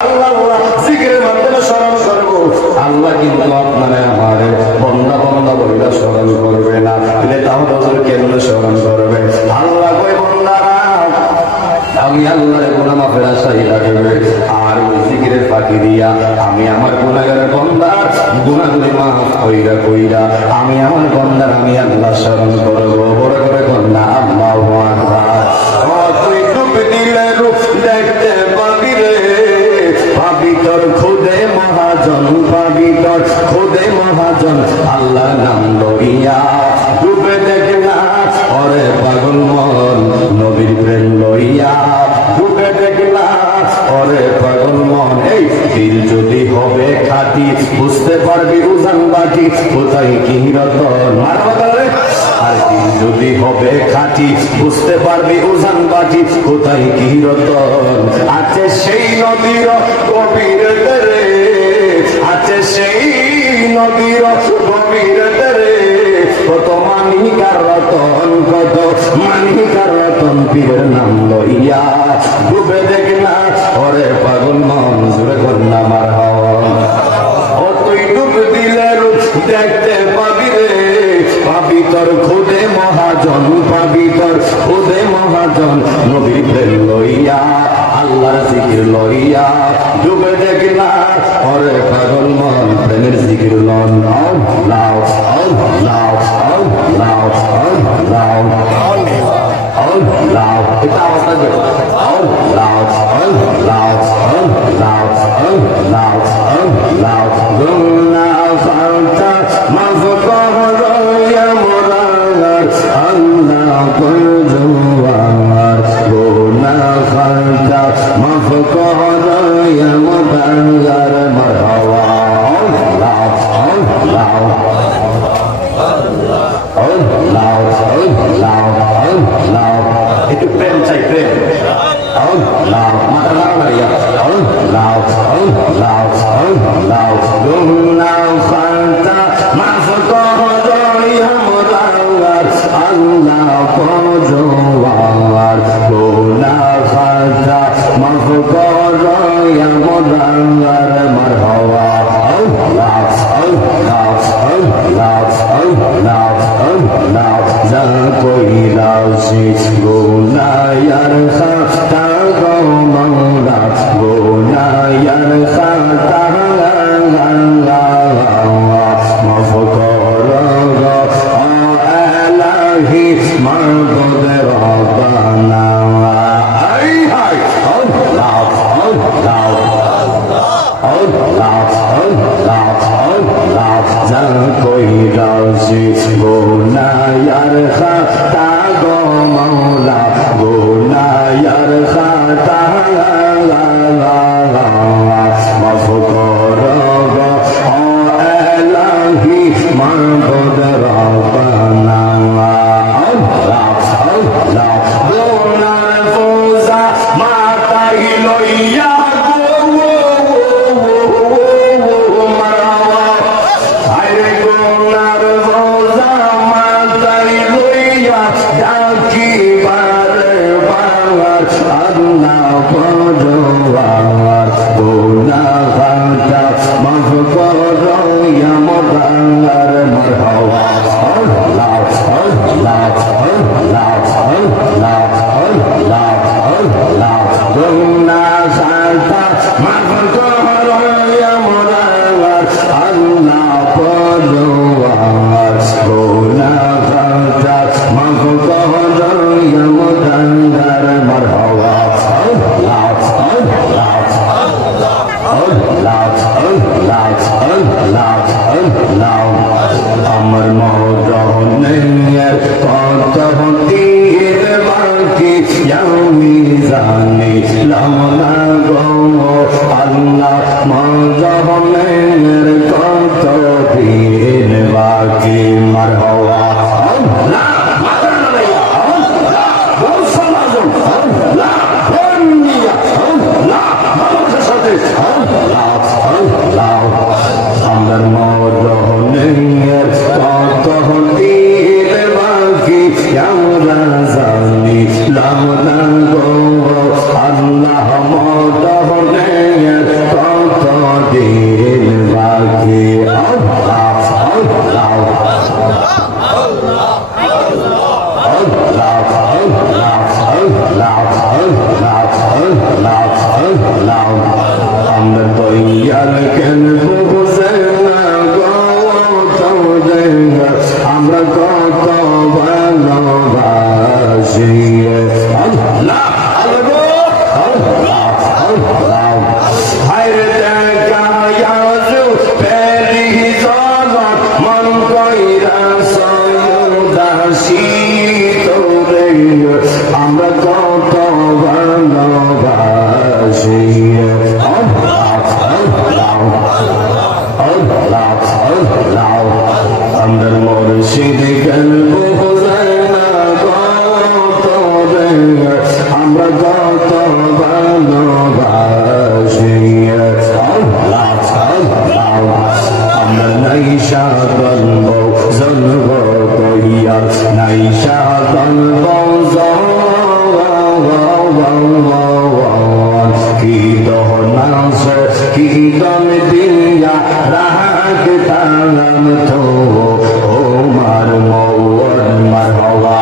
আল্লাহ আল্লাহ জিকিরের মাধ্যমে স্মরণ করব। আল্লাহ কিন্তু আপনারা আমার বন্দা বন্দা বইলা স্মরণ করবে না। তাহলে হুজুর কেমনে স্মরণ করবে? আল্লাহ কই বন্দারা আমি আল্লাহর গুনাহ মাফের আশায় রাখবে, আর ওই জিকিরের ফাঁকি দিয়া আমি আমার গুনাহগার বান্দার গুনাহগুলি মাফ কইরা কইরা আমি আমার বান্দার আমি আল্লাহ স্মরণ করব। বড় করে কন্যা আল্লাহু আকবার। তুই ডুব দিলে রূপ দেখতে পাবি রে, পাবি তোর খুদে মহাজন, পাবি তোর খুদে মহাজন। আল্লাহর নাম লইয়া ডুবে দেখনা ওরে পাগল মন, নবীর প্রেম লইয়া ডুবে দেখনা ওরে পাগল মন। এই দিল যদি হবে খাঁটি বুঝতে পারবি উজান বাটি কোথায় কি রতন। আর দিল যদি হবে খাঁটি বুঝতে পারবি উজান বাটি কোথায় কি রতন। আছে সেই নদীর গভীর রে, আছে সেই নদীর গভীর রে, কত মানিকার রতন, কত মানিকার রতন। পীরের নাম লইয়া ডুবে দেখনা ওরে পাগল মন, জুড়ে কন্যা মার হওয়া। ও তুই ডুব দিলে রূপ দেখতে পাবি রে, পাবি তোর খুদে মহাজন, পাবি তোর খুদে মহাজন। নবীর প্রেম লইয়া আল্লাহর জিকির লইয়া ডুবে দেখনা ওরে পাগল মন, প্রেমের জিকির লন। লাও লাও লাও লাও লাও, এটা আওয়াজটা দেখো। লাও লাও লাও লাও লাও গুনা ফালতা মাফ কর ইয়া মুরার, আল্লাহ কর জওয়ার। গুনা ফালতা মাফ কর ইয়া মুরার, মারহাবা। লাও লাও লাও লাও, একটু প্রেম চাই, প্রেম। লাও মাথা লাও মারিয়া লাও লাও লাও গুনা ফালতা মাফ কর ইয়া মুরার, আল্লাহ কর জওয়ার। গুনা ফালতা মাফ কর ইয়া মুরার, মারহাবা। লাও লাও লাও লাও লাও, যা কইলাছি গুনায়ার খাতা গো মওলা, গুনায়ার খাতা মাফ কর গো এলাহি মাবুদ রব্বানা। আই হাই লাও লাও যা কইলাছি গুনায়ার খাতা গো মওলা, গুনায়ার খাতা মাফ কর গো এলাহি মাবুদ রব্বানা। গুনার বোঝা মাথায় লইয়া মুর্শিদের বোঝায় না কত রে আমরা কত ভালোবাসি আমরা নাইশা গল্প জন্ম কইয়া নাইশা গল্প কি দহনাস কি দম দিয়া রাখতাম তো ও মার মৌর মার হওয়া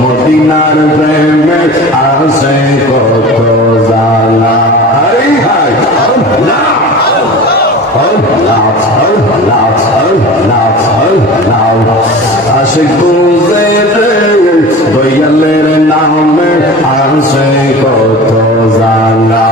মদিনার প্রেমে আসে কত জানা আশিক বুঝে দয়ালের নামে আসে কত জানা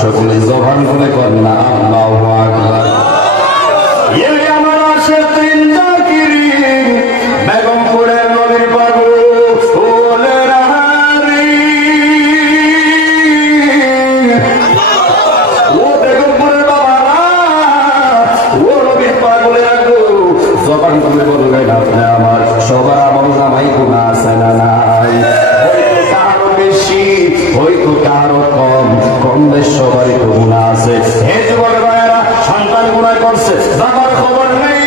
সকলে জবান করে কন্যা আল্লাহু আকবার। আমার আশে তিন জাকিরি বেগমপুরের নবীর বাবু ওলের হারি ও বেগমপুরের বাবারা ও নবীর পাগলে রাখো জবান করে বলবেন আপনি আমার সবার আমল নামাই গুনাহ আছে না নাই কারো বেশি হয়তো কারো কম কম বেশ সবারই তো গুনাহ আছে। হে যুবক ভাইয়েরা সন্তান গুনাহ করছে বাবার খবর নেই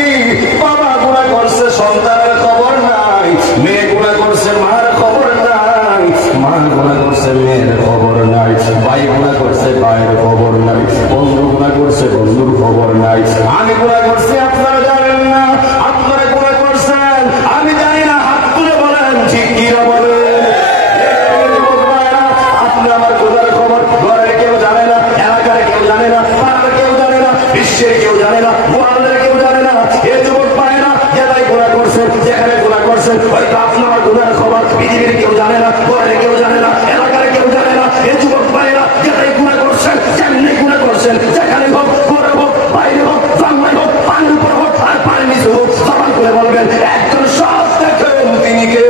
বাবা গুনাহ করছে সন্তানের খবর নাই মেয়ে গুনাহ করছে মার খবর নাই মা গুনাহ করছে মেয়ের খবর নাই ভাই গুনাহ করছে ভাইয়ের খবর নাই বন্ধু গুনাহ করছে বন্ধুর খবর নাই আমি গুনাহ করছি আপনারা জানেন না আপনারা গুনাহ করছেন আমি জানি না হাত তুলে বলেন ঠিক কি না বলেন আমার খোদার খবর ঘরের কেউ জানে না এলাকার কেউ জানে না পাড়ার কেউ জানে না বিশ্বের কেউ জানে না ওয়ার্ল্ডের কেউ জানে না এ যুবক পায় না যেটাই গুনাহ করছেন যেখানে গুনাহ করছেন হয়তো আপনার গুনার খবর পৃথিবীর কেউ জানে না ঘরের কেউ জানে না এলাকার কেউ জানে না এ যুবক পায় না যেটাই গুনাহ করছেন যেমনি গুনাহ করছেন যেখানে হোক ঘরে হোক বাইরে হোক জন্মায় হোক পানির উপর হোক আর পানির নিচে হোক সবাই করে বলবেন একজন সব দেখেন তিনি কে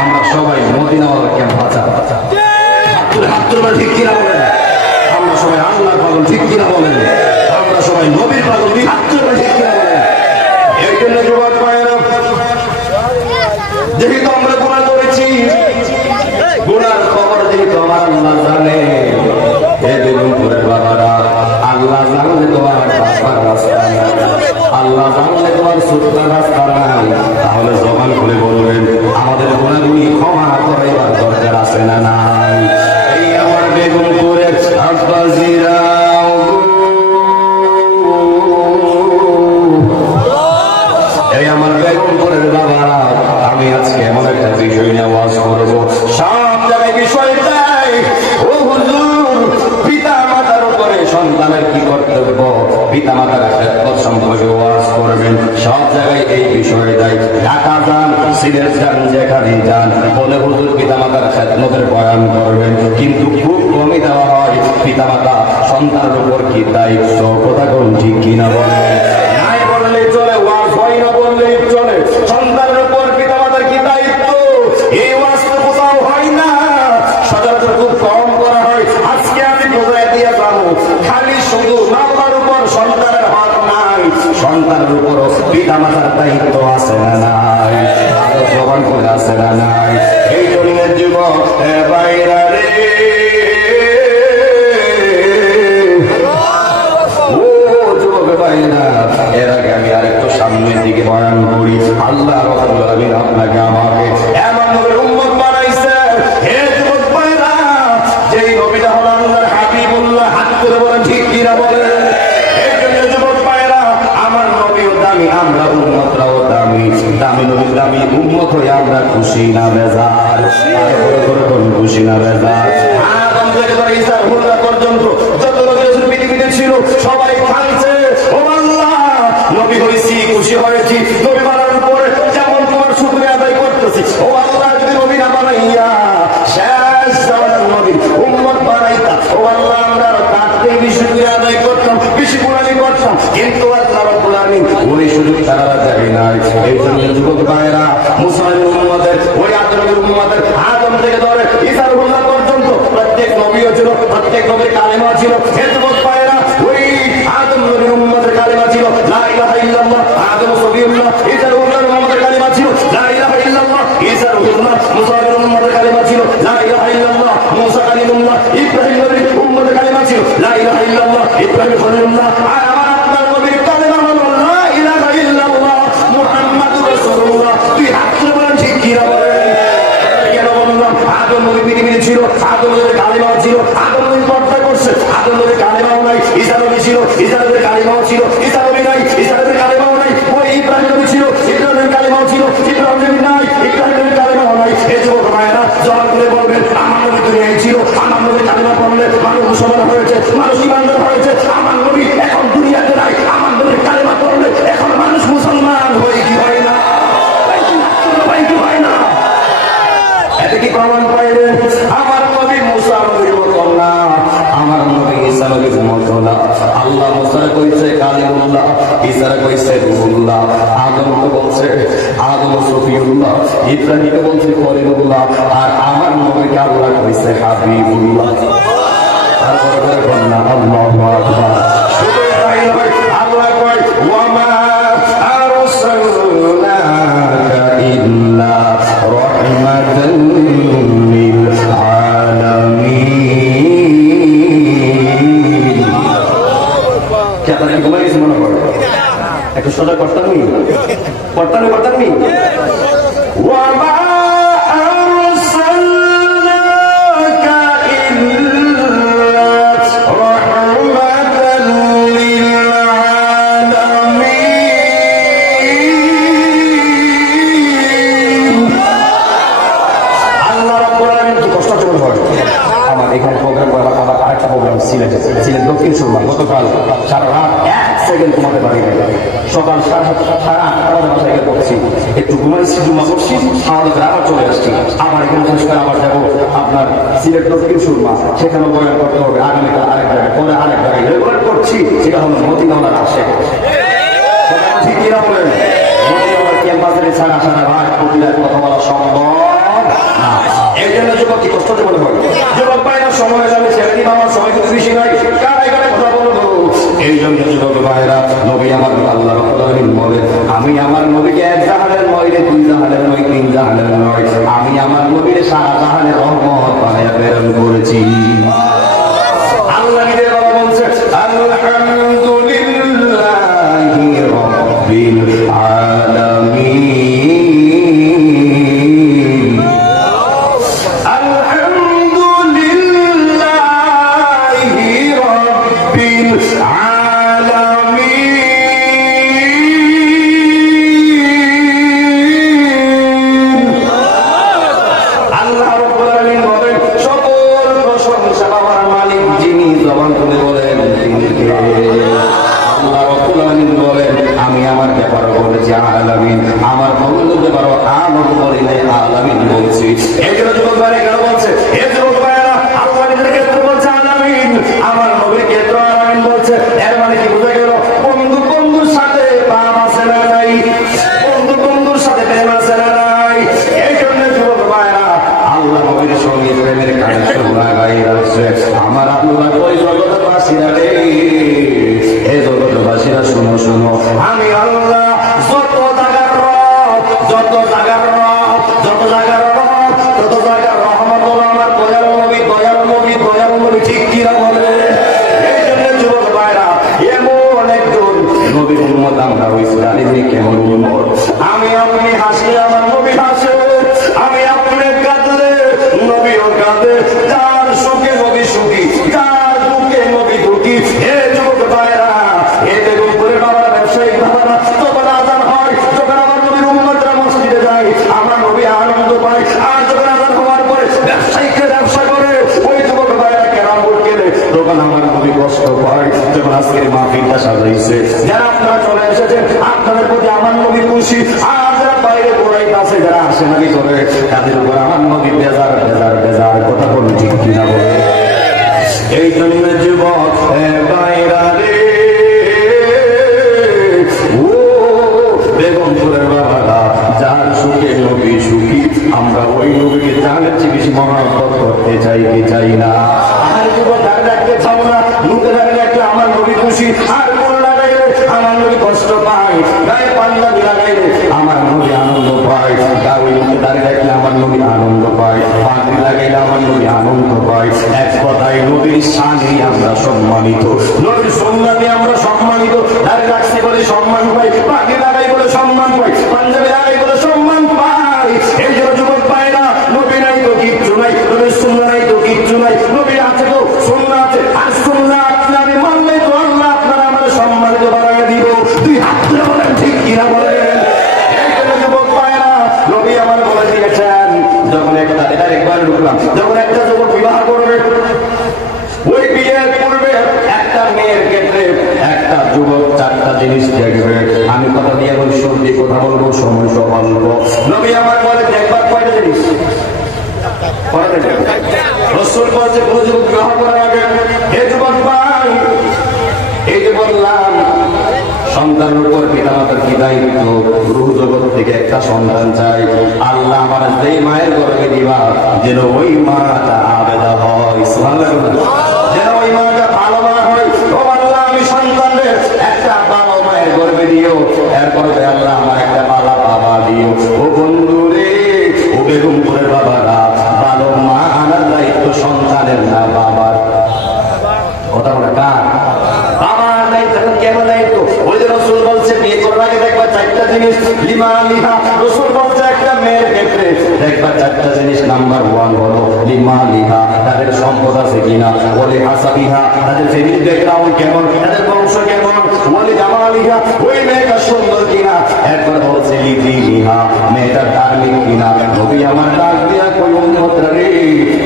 আমরা সবাই মদিনাওয়ালা কেন বাঁচা ঠিক কিনা বলেন আমরা সবাই আল্লাহ পাগল ঠিক কিনা বলেন আমরা সবাই নবীর পাগল ঠিক কিনা বলেন এই জন্য যুবক ভাইয়েরা যেহেতু আমরা গুনাহ করেছি গুনার খবর যেহেতু আমার আল্লাহ জানে এই বেগমপুরের বাবারা আল্লাহ জানলে তোমার রাস্তার রাস্তা আল্লাহ জানলে তোমার সুতরাং রাস্তা নাই তাহলে জবান খুলে বলবেন আমাদের গুনাহগুলি ক্ষমা করাইবার দরকার আছে না নাই। এই আমার বেগমপুরের আব্বাজিরা এই আমার বেগমপুরের বাবারা আমি আজকে এমন একটা বিষয় নিয়ে ওয়াজ করবো সব জায়গায় বিষয় দেয় ও হুজুর পিতা মাতার উপরে সন্তানের কি কর্তব্য পিতা মাতার খেদমত সম্পর্কে ওয়াজ করবেন সব জায়গায় এই বিষয় দেয় ঢাকা যান সিলেট যান যেখানে যান বলে হুজুর পিতা মাতার খেদমতের বয়ান করবেন কিন্তু খুব কমই দেওয়া হয়। পিতা মাতা সন্তানের উপর কি দায়িত্ব, কথা কোন ঠিক কিনা বলে? নাই বললেই চলে, ওয়াজ হয় না বললেই চলে। সন্তানের উপর পিতা মাতার কি দায়িত্ব, এই ওয়াজ তো কোথাও হয় না, সচরাচর খুব কম করা হয়। আজকে আমি বোঝাই দিয়ে যাবো, খালি শুধু মাতার উপর সন্তানের হাত নাই, সন্তানের উপর পিতা মাতার দায়িত্ব আছে না নাই, আরো জবান করে আছে না নাই। এই জন্য যুবক বাইরা রে, ও যুবক বাইরা, এর আগে আমি আরেকটু সামনের দিকে বয়ান করি। আল্লাহ রাব্বুল আলামিন আপনাকে আমাকে এমন নবীর উম্মত বানাইছে। হে যুবক বাইরা, যেই নবীটা হলো আল্লাহর হাবিবুল্লাহ, হাত করে বলেন ঠিক কিনা বলেন? এই জন্য যুবক বাইরা, আমার নবীও দামি, আমরা উম্মতরাও দামি। দামি নবীর দামি উম্মত হয়ে আমরা খুশি না বেজার? খুশি না বেজার? আদম থেকে ধরে ঈসা হুল্লা পর্যন্ত যত নবী পৃথিবীতে ছিল সবাই খাইছে। ও আল্লাহ, নবী হয়েছি, খুশি হয়েছি, নবী বানানোর পরে যেমন তোমার শুকরিয়া আদায় করতেছি। ও আল্লাহ, যদি নবী না বানাইয়া শেষ জামানার নবীর উম্মত বানাইতা, ও আল্লাহ, আমরা তার থেকে বেশি শুকরিয়া আদায় করতাম, বেশি গুণানি করতাম, কিন্তু আল্লাহ রাব্বুল আলামিন ওই সুযোগ তারা দেয় নাই। এই জন্য যুবক ভাইরা, মুসলমানের উম্মতের, ওই আদমের উম্মতের, আদম থেকে ধরে ঈসা হুল্লা পর্যন্ত প্রত্যেক নবীও ছিল, প্রত্যেক নবীর কালেমা ছিল। হে যুবক ভাইরা, ওই আদম নবীর উম্মতের কালেমা ছিল লা ইলাহা ইল্লাল্লাহ। আদম সবিউল্লাহ, ঈসা হুল্লার উম্মতের কালেমা ছিল লা ইলাহা ইল্লাল্লাহ। ঈসা হুল্লাহ মুসার উম্মতের কালেমা ছিল লা ইলাহা ইল্লাল্লাহ। মুসা কালিমুল্লাহ, ইব্রাহিম নবীর উম্মতের কালেমা ছিল লা ইলাহা ইল্লাল্লাহ। ইব্রাহিম খলিলুল্লাহ। আর আমার আপনার নবীর কালেমা হলো লা ইলাহা ইল্লাল্লাহ মুহাম্মাদুর রাসূলুল্লাহ। তুই হাত তুলে বলেন ঠিক কি না বলেন? কেন বললাম? আদম নবী পৃথিবীতে ছিল, আদম নবীর কালেমা ছিল, আদম নবী পর্দা করছে, আদম নবীর কালেমাও নাই। ঈসা নবী ছিল, ঈসা নবীর কালেমাও ছিল, ঈসা নবী নাই, ঈসা নবীর কালেমাও নাই। ওই ইব্রাহিম নবী ছিল, ইব্রাহিমের কালেমাও ছিল, ইব্রাহিম নবী নাই, ইব্রাহিম নবীর কালেমাও নাই। এই যুবক ভাইয়েরা জবান করে বলবেন, আমার নবী দুনিয়ায় ছিল, আমার নবীর কালেমা পড়লে মানুষ মুসলমান হয়েছে, মানুষ ইমানদার হয়েছে। আমার নবী এখন দুনিয়াতে নাই, আমার নবীর কালেমা পড়লে এখন মানুষ মুসলমান হয় কি হয় না? হয় না? এতে কি প্রমাণ পাইলেন? আমার নবী মুসা নবীর মতো না, আমার নবী ঈসা নবীর মতো না। আল্লাহ মুসার কইছে কালিমুল্লাহ, ঈসার কইছে রূহুল্লাহ, আদমকে বলছে আদম সফিউল্লাহ, ইব্রাহিমকে বলছে খলিলুল্লাহ, আর আমার নবীকে আল্লাহ কইছে হাবিবুল্লাহ। তারপরে করে বলনা আল্লাহু আকবার। শুধু তাই নয়, আল্লাহ কয় ওয়ামা আরসালনাকা ইল্লা রাহমাতান লিল আলামিন। কি আপনারা ঘুমাই গেছেন মনে করেন? একটু সোজা করতাম নি, করতাম নি। ওয়ামা আরসালনাকা ইল্লা রাহমাতান লিল আলামিন। আল্লাহ রাব্বুল আলামিন কি কষ্ট চলে হয়। আমার এখানে প্রোগ্রাম করা, আবার আরেকটা প্রোগ্রাম সিলেটে, সিলেট দক্ষিণ সুরমা। গতকাল সারা রাত 1 সেকেন্ড ঘুমাতে পারি না, সকাল 8:30 আমাদের বাসায় করছি, একটু ঘুমাইছি, জুমা করছি, আমাদের আবার চলে আসছি। আবার এখানে শেষ করে আবার যাবো আপনার সিলেট দক্ষিণ সুরমা, সেখানে বয়ান করতে হবে। আগামীকাল আরেক জায়গায়, পরে আরেক জায়গায় রেগুলার করছি। সেটা হলো মদিনাওয়ালার আসে, ঠিক কিনা বলেন? মদিনাওয়ালার ক্যাম্পাসের ছাড়া সারা রাত প্রতিরাত কথা বলা সম্ভব না। এই জন্য যুবক কি কষ্ট মনে হয়? যুবক ভাইরা সময় যাবে, ছেড়ে দিন, আমার সময় কিন্তু বেশি নাই, কারাই কথা বলবো। এই জন্য যুবক ভাইরা, নবী আমার আল্লাহ রাব্বুল আলামিন বলে, আমি আমার নবীকে 1 জাহানের নয় রে, 2 জাহানের নয়, 3 জাহানের নয়, আমি আমার নবীর সারা জাহানের রহমত বানাইয়া প্রেরণ করেছি। আল্লাহ নিজের কথা বলছে, আলহামদুলিল্লাহি রাব্বিল আলামিন। আলহামদুলিল্লাহি রাব্বিল আলামিন। আল্লাহ রাব্বুল আলামিন বলেন, সকল প্রশংসা আমার আল্লাহ কই জগৎবাসীরা রে, এই জগৎবাসীরা শুনো শুনো, আমি আল্লাহ যত জায়গার রব, যত জায়গার রব, যত জায়গার রব, যত জায়গার রহমত হলো আমার দয়াল নবী, দয়াল নবী, দয়াল নবী, ঠিক কিনা বলে? এই জন্য যুবক ভাইরা, এমন একজন নবীর উম্মত আমরা হইছি, জানি যে কেমন উম্মত। আমি আপনি হাসলে আমার নবী হাসে, আমি আপনি কাঁদলে নবীও কাঁদে, যার সুখে নবী সুখী, যার দুঃখে নবী দুঃখী। হে যুবক ভাইরা, এদের উপরে বাবার ব্যবসায়িক বাবারা যখন আজান হয়, যখন আমার নবীর উম্মতরা মসজিদে যায়, আমার নবী আনন্দ পায়। আর যখন আজান হওয়ার পরে ব্যবসায়িকরা ব্যবসা করে, ওই যুবক ভাইরা কেরাম ভোট গেলে তখন আমার নবী কষ্ট পায়। যখন আজকের মাহফিলটা সাজাইছে, যারা আপনারা চলে এসেছেন, আপনাদের প্রতি আমার নবী খুশি। আর যারা বাইরে ঘোরাই আছে, যারা আসে নাকি করে, তাদের উপর আমার নবী বেজার বেজার বেজার। কথা বলুন ঠিক কিনা বলে? এই জন্য যুবক বাইরা রে, ও বেগমপুরের বাবারা, যার সুখে নবী সুখী, আমরা ওই নবীকে জানের চেয়ে বেশি মহাব্বত করতে চাই কি চাই না? আর যুবক দাঁড়িয়ে রাখতে চাও না, মুখে দাঁড়িয়ে রাখলে আমার নবী খুশি, আর কোন লাগাইলে আমার নবী কষ্ট পায়, গায়ে পাঞ্জাবি লাগাইলে আমার নবী আনন্দ পায়, গায়ে মুখে দাঁড়িয়ে রাখলে আমার নবী আনন্দ পায়, পাগড়ি লাগাইলে আমার নবী আনন্দ পায়। এক কথায় নবীর শানে আমরা সম্মানিত, নবীর সুন্নাতে আমরা সম্মানিত। দাঁড়িয়ে রাখছি বলে সম্মান পাই, পাগড়ি লাগাই বলে সম্মান পাই, পাঞ্জাবি লাগাই বলে সম্মান পাই। এই জন্য যুবক পায়রা, নবী নাই তো কিচ্ছু নাই, নবীর সুন্নাহ নাই তো কিচ্ছু নাই, নবী আছে তো সুন্নাহ আছে। আর সুন্নাহ আপনি আমি মানলে তো আল্লাহ আপনারা আমাদের সম্মানিত বাড়াইয়া দিব। তুই হাত তুলে বলেন ঠিক কিনা বলেন? এই জন্য যুবক পায়রা, নবী আমার বলে দিয়েছেন, যখন একটা এটা একবার ঢুকলাম, যখন একটা যুবক বিবাহ করবে, ওই বিয়ের পূর্বে একটা মেয়ের ক্ষেত্রে একটা যুবক চারটা জিনিস দেখবে। আমি কথা দিয়ে সত্যি কথা বলবো, সময় সব অল্প। নবী আমার বলে দেখবার কয়টা জিনিস? রাসূল বলছে কোন যুবক বিবাহ করার আগে, হে যুবক ভাই, এই যে বললাম সন্তানের উপর পিতামাতার কি দায়িত্ব, রূহ জগৎ থেকে একটা সন্তান চাই। আল্লাহ আমার যেই মায়ের গর্ভে দিবা, যেন ওই মাটা আবেদা হয়, সুবহানাল্লাহ, যেন ওই মাটা ভালো মা হয়। ও আল্লাহ, আমি সন্তানের একটা ভালো মায়ের গর্ভে দিও, এরপর আল্লাহ আমার একটা ভালো বাবা দিও। ও বন্ধু রে, ও বেগমপুরের বাবারা, ভালো মা আনার দায়িত্ব সন্তানের না বাবার। কথা বলে কার? বাবার দায়িত্ব। কেমন দায়িত্ব? ওই যে রাসূল বলছে বিয়ে করার আগে দেখবা চারটা জিনিস, লিমা লিহা। রাসূল বলছে একটা মেয়ের ক্ষেত্রে দেখবা চারটা জিনিস। নাম্বার 1 হলো লিমা লিহা, তাদের সম্পদ আছে কিনা, ওয়ালি হাসাবিহা, তাদের ফ্যামিলি ব্যাকগ্রাউন্ড কেমন, তাদের বংশ কেমন, ওয়ালি জামালিহা, ওই মেয়েটা সুন্দর কিনা। একবার বলছে লিদিনিহা, মেয়েটা ধার্মিক কিনা। নবী আমার ডাক দিয়া কই উম্মতরা রে,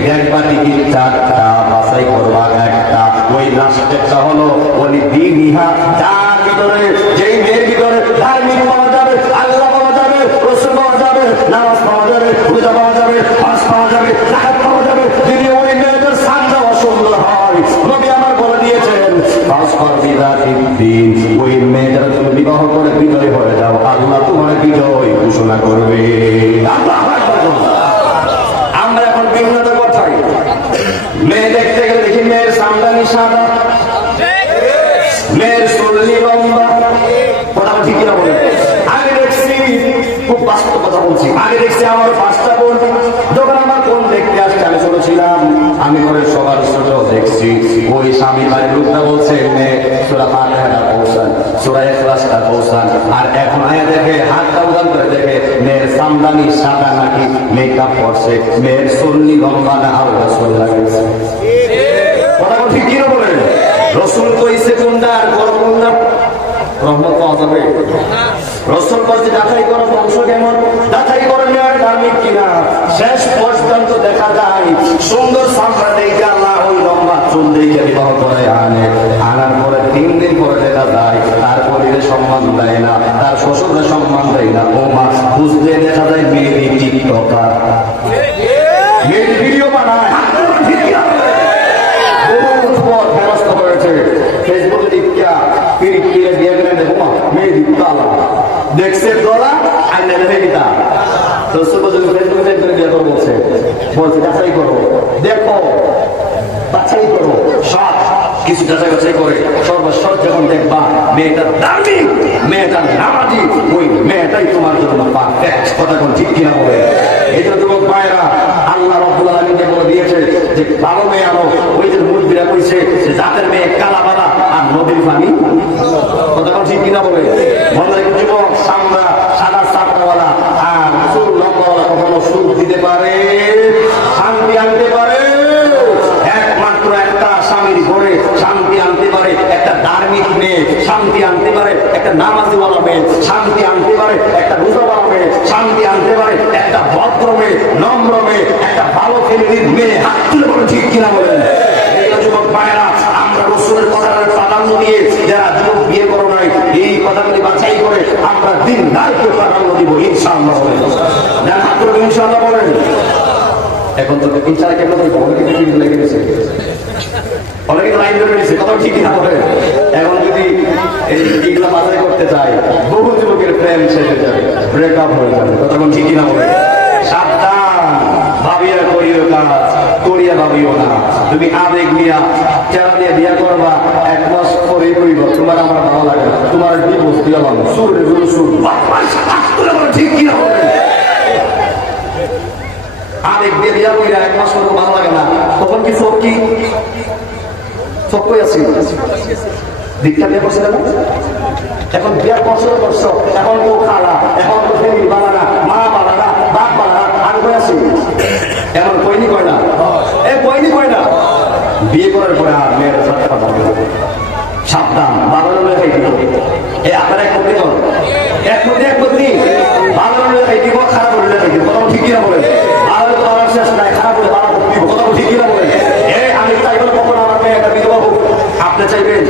দেখবা টিকিট চারটা, বাছাই করবা একটা। ওই লাস্টেরটা হলো ওয়ালি দিনিহা, যার ভিতরে, যেই মেয়ের ভিতরে ধার্মিক পাওয়া যাবে, আল্লাহ পাওয়া যাবে, রাসূল পাওয়া যাবে, নামাজ পাওয়া যাবে, রোজা পাওয়া যাবে, হজ পাওয়া যাবে, যাকাত পাওয়া যাবে, যদি ওই মেয়েদের সামনে সুন্দর হয়, নবী আমার বলে দিয়েছেন ফাসফার বিযাতিদ দ্বীন, ওই মেয়েদের তুমি বিবাহ করে বিজয় হয়ে যাও, আল্লাহ তোমার বিজয় ঘোষণা করবে। আল্লাহু আকবার। আমরা এখন বিভিন্ন কথাই মেয়ে দেখতে গেলে দেখি মেয়ের সামদানি সাদা, মেয়ের চুলনি লম্বা। কথা ঠিক কিনা বলে? আগে দেখছি, খুব বাস্তব কথা বলছি, আগে দেখছি আমার 5টা বোন, যখন আমার বোন দেখতে আসছে, আমি ছোট ছিলাম, আমি ঘরে সবার ছোট দেখছি, ওই স্বামী বাড়ির লোকটা বলছে মেয়ে সূরা ফাতিহাটা পৌঁছান, সূরা ইখলাসটা পৌঁছান। আর এখন আয়া দেখে, হাতটা উদান করে দেখে মেয়ের সামদানি সাদা নাকি মেকআপ করছে, মেয়ের চুলনি লম্বা না আলাদা চুল লাগাইছে। কথা ঠিক কিনা বলেন? রাসূল কইছে কোনটা আর বড় কোনটা? রহমত পাওয়া যাবে। রাসূল বলছে যাচাই করো বংশ কেমন, যাচাই করে মেয়ের ধার্মিক কিনা। শেষ পর্যন্ত দেখা যায় সুন্দর সামরা দেখে আল্লাহ ওই লম্বা চুল দেখে বিবাহ করে আনে। আনার পরে 3 দিন পরে দেখা যায় তার পরিবারে সম্মান দেয় না, তার শ্বশুরের সম্মান দেয় না। ও মা, বুঝতে দেখা যায় মেয়েটি টিকটকার, মেয়েটি ভিডিও বানায়। ফেসবুকে দিকা পিড়ি পিড়ে দিয়ে গেলে দেখো মেয়ে দিকটা আলাদা দেখছে দোলা আর নেবে দিতা। তো ফেসবুকে বিয়ে করবো বলছে, বলছে যাচাই করো, দেখো। 3 দিন পরে দেখা যায় সুন্দর সামরা দেখে আল্লাহ ওই লম্বা চুল দেখে বিবাহ করে আনে। আনার পরে 3 দিন পরে দেখা যায় তার পরিবারে সম্মান দেয় না, তার শ্বশুরের সম্মান দেয় না। ও মা, বুঝতে দেখা যায় মেয়েটি টিকটকার, মেয়েটি ভিডিও বানায়। ফেসবুকে দিকা পিড়ি পিড়ে দিয়ে গেলে দেখো মেয়ে দিকটা আলাদা দেখছে দোলা আর নেবে দিতা। তো বাছাই করো, সব কিছু যাচাই বাছাই করে সর্বস্তর যখন দেখবা মেয়েটা ধার্মিক, মেয়েটা নামাজি, ওই মেয়েটাই তোমার জন্য পারফেক্ট। কথা কোন ঠিক কিনা বলে? এই জন্য যুবক ভাইরা আল্লাহ রাব্বুল আলামিন বলে দিয়েছে যে ভালো মেয়ে আনো। ওই যে মুরব্বিরা কইছে যে জাতের মেয়ে কালা বালা আর নদীর পানি। কথা কোন ঠিক কিনা বলে? মনে রাখো যুবক, সামরা সাদা চাপড়াওয়ালা আর চুল লম্বাওয়ালা কখনো সুখ দিতে পারে, শান্তি আনতে পারে? একমাত্র একটা স্বামীর ঘরে শান্তি আনতে পারে একটা ধার্মিক মেয়ে, শান্তি আনতে পারে একটা নামাজিওয়ালা মেয়ে, শান্তি আনতে পারে একটা রোজাওয়ালা মেয়ে, শান্তি আনতে পারে একটা ভদ্র মেয়ে, নম্র মেয়ে, একটা ভালো ফ্যামিলির মেয়ে। হাত তুলে বলেন ঠিক কিনা বলেন? যুবক ভাইরা, আমরা রাসূলের কথাটা প্রাধান্য দিয়ে যারা যুবক বিয়ে করো নাই এই কথাগুলি বাছাই করে আমরা দিনদারকে প্রাধান্য দিব ইনশাআল্লাহ। বলেন হাত তুলে ইনশাআল্লাহ বলেন। এখন তো ইনশাআল্লাহ কেন অনেকে কিন্তু লেগে গেছে, অনেকে লাইন ধরে গেছে। কথা ঠিক না বলে? এখন যদি এইগুলো বাছাই করতে চাই বহু যুবকের প্রেম শেষ হয়ে যাবে, ব্রেকআপ হয়ে যাবে। কথা ঠিক না বলে? সাবধান, ভাবিয়া করিও কাজ, করিয়া ভাবিও না। তুমি আবেগ নিয়া চেরা দিয়ে বিয়া করবা, এক মাস পরে করিব তোমার আমার ভালো লাগে না, তোমার ডিভোর্স দিয়ে ভালো সুর সুর ঠিক কিনা হবে? আবেগ দিয়ে বিয়া করিয়া এক মাস পরে ভালো লাগে না, তখন কি চোখ কি চোখ কই আছে? দীক্ষা দিয়ে করছে না? এখন বিয়ার বছর বছর এখন কেউ খালা, এখন তো ফেরি বানানা, মা বানানা, বাপ বানানা, আমি কই আছি? এমন কইনি কয় না? এ কইনি কয় না? বিয়ে করার পরে আর মেয়েরা যাত্রা পাবে। সাবধান, বাবার লেখাই দিব। এ আপনারা এক করতে কর, এক করতে এক করতে বাবার লেখাই দিব, খারাপ হলে লেখাই দিব। কথা ঠিক কিনা বলে? ভালো তো আমার শেষ নাই, খারাপ হলে ভালো দিব। কথা ঠিক কিনা বলে? আমি চাইবেন কখন আমার মেয়ে একটা বিধবা হোক? আপনি চাইবেন